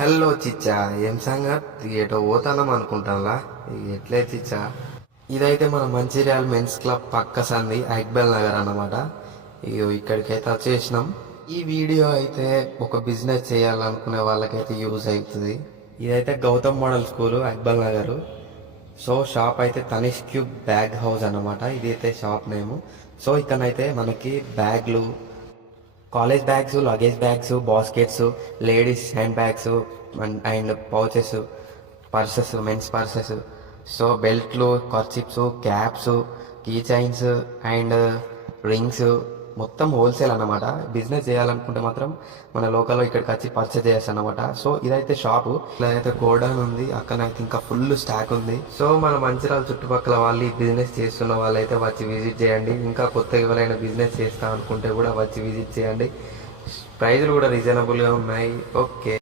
Hello చిచ్చా, ఏం సంగతి? ఏటో పోతానం అనుకుంటానులా. ఎట్లే చిచ్చా, ఇదైతే మన మంచిర్యాల మెన్స్ క్లబ్ పక్క సంది అక్బల్ నగర్ అన్నమాట. ఇగో ఇక్కడికైతే వచ్చేసినాం. ఈ వీడియో అయితే ఒక బిజినెస్ చేయాలనుకునే వాళ్ళకైతే యూజ్ అవుతుంది. ఇదైతే Gautam model school Akbal Nagar. So shop అయితే తనిష్ క్యూబ్ బ్యాగ్ హౌస్ అన్నమాట. ఇదైతే షాప్ నేము. సో ఇక్కడైతే మనకి బ్యాగ్లు, college bags, luggage bags, baskets, ladies hand bags and pouches, purses, men's purses, so బెల్ట్లు, kerchiefs, caps, key chains and rings మొత్తం హోల్సేల్ అన్నమాట. బిజినెస్ చేయాలనుకుంటే మాత్రం మన లోకల్లో ఇక్కడికి వచ్చి పర్చేజ్ చేయొచ్చు అన్నమాట. సో ఇదైతే షాపు. ఇలా అయితే గోడౌన్ ఉంది, అక్కడైతే ఇంకా ఫుల్ స్టాక్ ఉంది. సో మన మంచిర్యాల చుట్టుపక్కల వాళ్ళు ఈ బిజినెస్ చేస్తున్న వాళ్ళైతే వచ్చి విజిట్ చేయండి. ఇంకా కొత్తగా ఎవరైనా బిజినెస్ చేస్తా అనుకుంటే కూడా వచ్చి విజిట్ చేయండి. ప్రైజులు కూడా రీజనబుల్గా ఉన్నాయి. ఓకే.